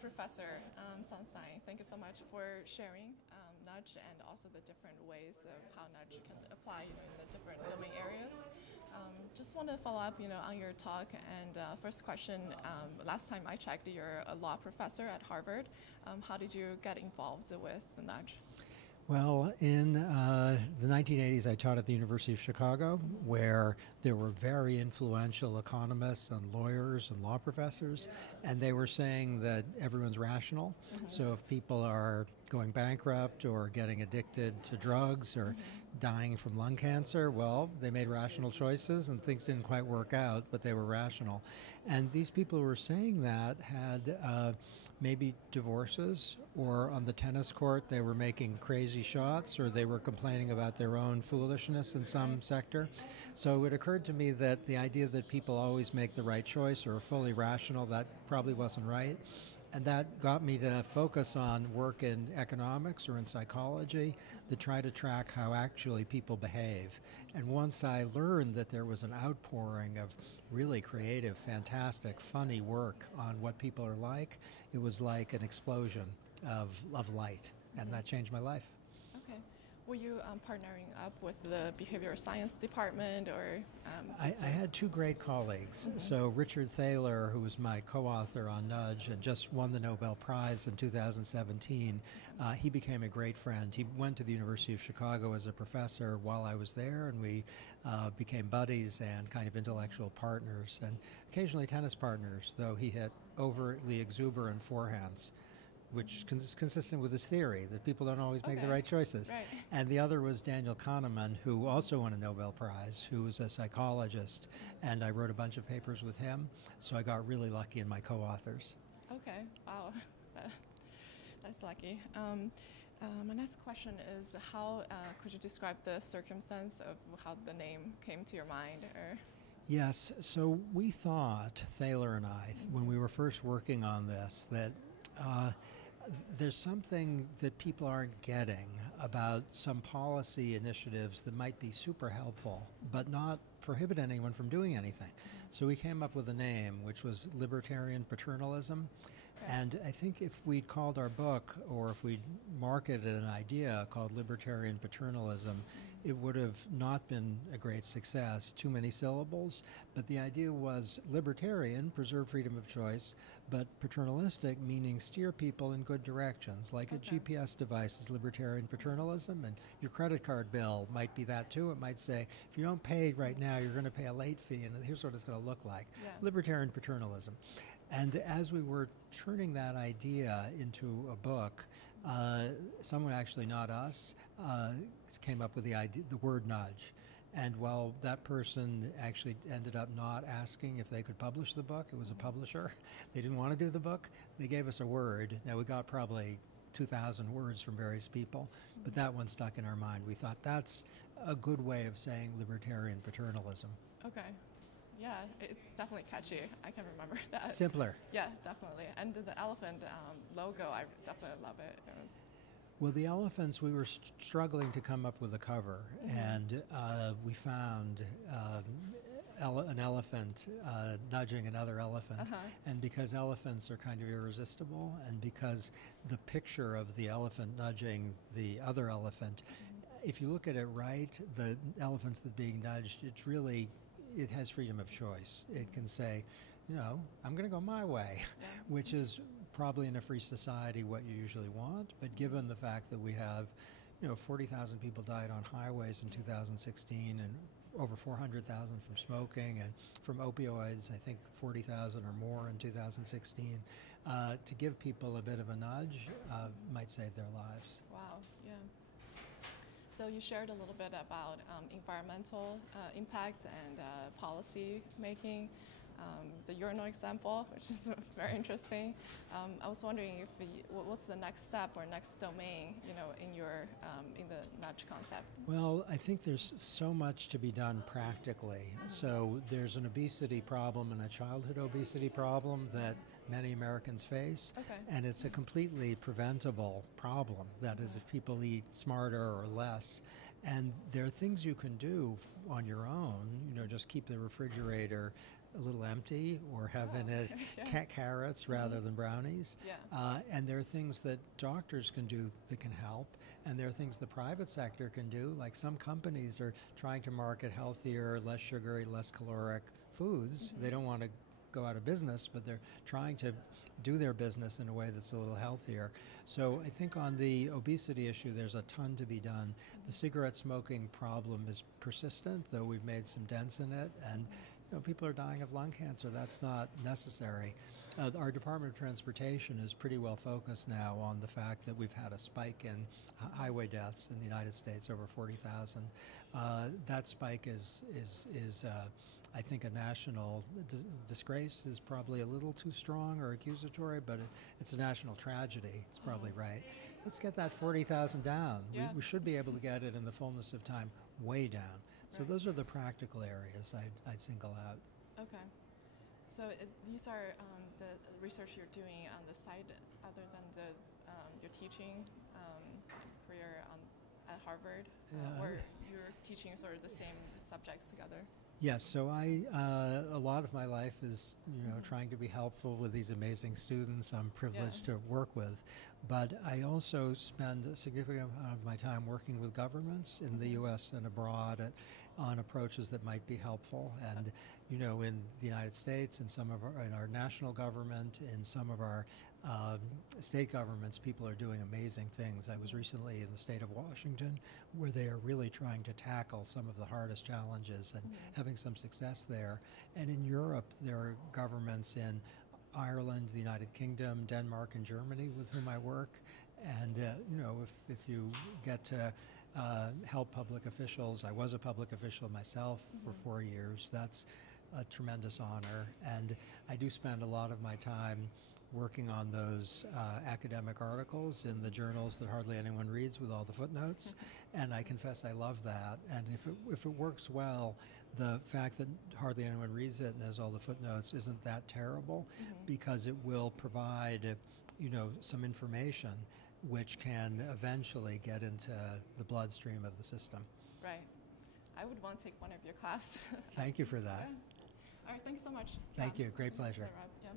Professor Sunstein, thank you so much for sharing nudge and also the different ways of how nudge can apply in the different domain areas. Just want to follow up on your talk. And first question, last time I checked, you're a law professor at Harvard. How did you get involved with the nudge? Well, in the 1980s, I taught at the University of Chicago, where there were very influential economists and lawyers and law professors, and they were saying that everyone's rational. So if people are going bankrupt or getting addicted to drugs or dying from lung cancer, well, they made rational choices and things didn't quite work out, but they were rational. And these people who were saying that had maybe divorces, or on the tennis court they were making crazy shots, or they were complaining about their own foolishness in some sector. So it occurred to me that the idea that people always make the right choice or are fully rational, that probably wasn't right. And that got me to focus on work in economics or in psychology that try to track how actually people behave. And once I learned that there was an outpouring of really creative, fantastic, funny work on what people are like, it was like an explosion of light. And that changed my life. Okay. Were you partnering up with the behavioral science department, or? I had two great colleagues. So Richard Thaler, who was my co-author on Nudge and just won the Nobel Prize in 2017, he became a great friend. He went to the University of Chicago as a professor while I was there, and we became buddies and kind of intellectual partners, and occasionally tennis partners, though he hit overtly exuberant forehands, which is consistent with his theory that people don't always make the right choices. Right. And the other was Daniel Kahneman, who also won a Nobel Prize, who was a psychologist, and I wrote a bunch of papers with him, so I got really lucky in my co-authors. Okay, wow, that's lucky. My next question is, how could you describe the circumstance of how the name came to your mind? Or? Yes, so we thought, Thaler and I, when we were first working on this, that there's something that people aren't getting about some policy initiatives that might be super helpful, but not prohibit anyone from doing anything. So we came up with a name, which was libertarian paternalism. And I think if we'd called our book, or if we'd marketed an idea called libertarian paternalism, it would have not been a great success, too many syllables. But the idea was libertarian, preserve freedom of choice, but paternalistic, meaning steer people in good directions. Like a GPS device is libertarian paternalism, and your credit card bill might be that too. It might say, if you don't pay right now, you're going to pay a late fee, and here's what it's going to look like. Libertarian paternalism. And as we were turning that idea into a book, someone, actually not us, came up with the word nudge. And while that person actually ended up not asking if they could publish the book, it was a publisher, they didn't want to do the book, they gave us a word. Now we got probably 2,000 words from various people, but that one stuck in our mind. We thought that's a good way of saying libertarian paternalism. Okay. Yeah, it's definitely catchy. I can remember that. Simpler. Yeah, definitely. And the elephant logo, I definitely love it. Well, the elephants, we were struggling to come up with a cover, and we found an elephant nudging another elephant. And because elephants are kind of irresistible, and because the picture of the elephant nudging the other elephant, if you look at it right, the elephants that are being nudged, it has freedom of choice. It can say, I'm going to go my way, which is probably in a free society what you usually want. But given the fact that we have, 40,000 people died on highways in 2016, and over 400,000 from smoking, and from opioids, I think 40,000 or more in 2016, to give people a bit of a nudge might save their lives. Wow, yeah. So you shared a little bit about environmental impact and policy making. The urinal example, which is very interesting. I was wondering what's the next step or next domain, in the nudge concept? Well, I think there's so much to be done practically. So there's an obesity problem and a childhood obesity problem that many Americans face, and it's a completely preventable problem. That is, if people eat smarter or less. And there are things you can do on your own, just keep the refrigerator a little empty or having it carrots rather than brownies. And there are things that doctors can do that can help, and there are things the private sector can do, like some companies are trying to market healthier, less sugary, less caloric foods. They don't want to go out of business, but they're trying to do their business in a way that's a little healthier. So I think on the obesity issue, there's a ton to be done. The cigarette smoking problem is persistent, though we've made some dents in it, and people are dying of lung cancer. That's not necessary. Our Department of Transportation is pretty well focused now on the fact that we've had a spike in highway deaths in the United States, over 40,000. That spike is I think a national disgrace is probably a little too strong or accusatory, but it's a national tragedy. It's probably right. Let's get that 40,000 down. We should be able to get it in the fullness of time way down. So those are the practical areas I'd single out. Okay. So these are the research you're doing on the side other than your teaching career at Harvard, or you're teaching sort of the same subjects together? Yes, so a lot of my life is, trying to be helpful with these amazing students I'm privileged to work with. But I also spend a significant amount of my time working with governments in the U.S. and abroad on approaches that might be helpful. And, in the United States, in our national government, in some of our state governments, people are doing amazing things. I was recently in the state of Washington, where they are really trying to tackle some of the hardest challenges and having some success there. And in Europe, there are governments in Ireland, the United Kingdom, Denmark, and Germany with whom I work. And if you get to help public officials, I was a public official myself for 4 years. That's a tremendous honor. And I do spend a lot of my time working on those academic articles in the journals that hardly anyone reads with all the footnotes. And I confess I love that. And if it works well, the fact that hardly anyone reads it and has all the footnotes isn't that terrible, because it will provide, some information which can eventually get into the bloodstream of the system. Right. I would want to take one of your class. Thank you for that. All right, thank you so much. Thank you. Great pleasure. Yeah.